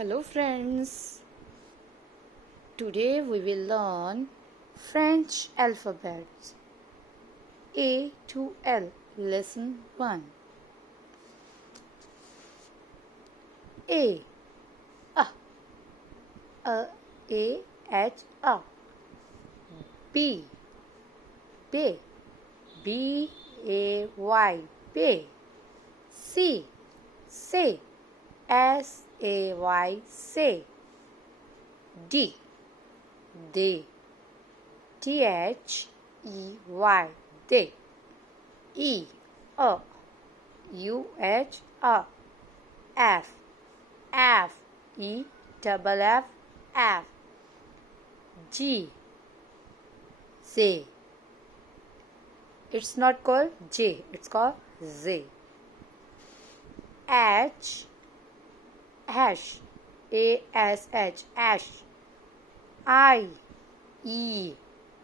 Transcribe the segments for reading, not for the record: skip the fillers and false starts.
Hello friends, today we will learn French alphabets A to L. Lesson 1. A. A H A. B. B. B A Y. B. C. C. S A Y. C. D. D. T H E Y. D. E. U H A. F. F. E double F. F. G. Z. It's not called J, it's called Z. H. Hash. A-S-H. Ash. I. E.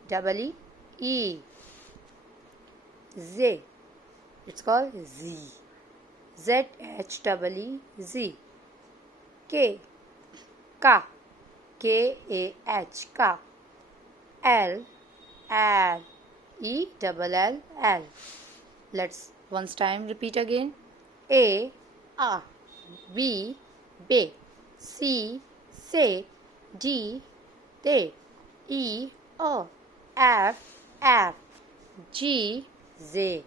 Double E. E. Z. It's called Z. Z-H double E. Z. K. K. K-A-H. K. L. L. E double L. L. Let's once time repeat again. A. B. B. C. C. D. D. E. F. F. G. Z.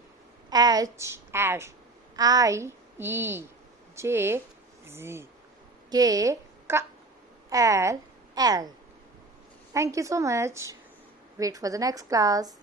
H. H. I. E. J. Z. K. K. L. L. Thank you so much. Wait for the next class.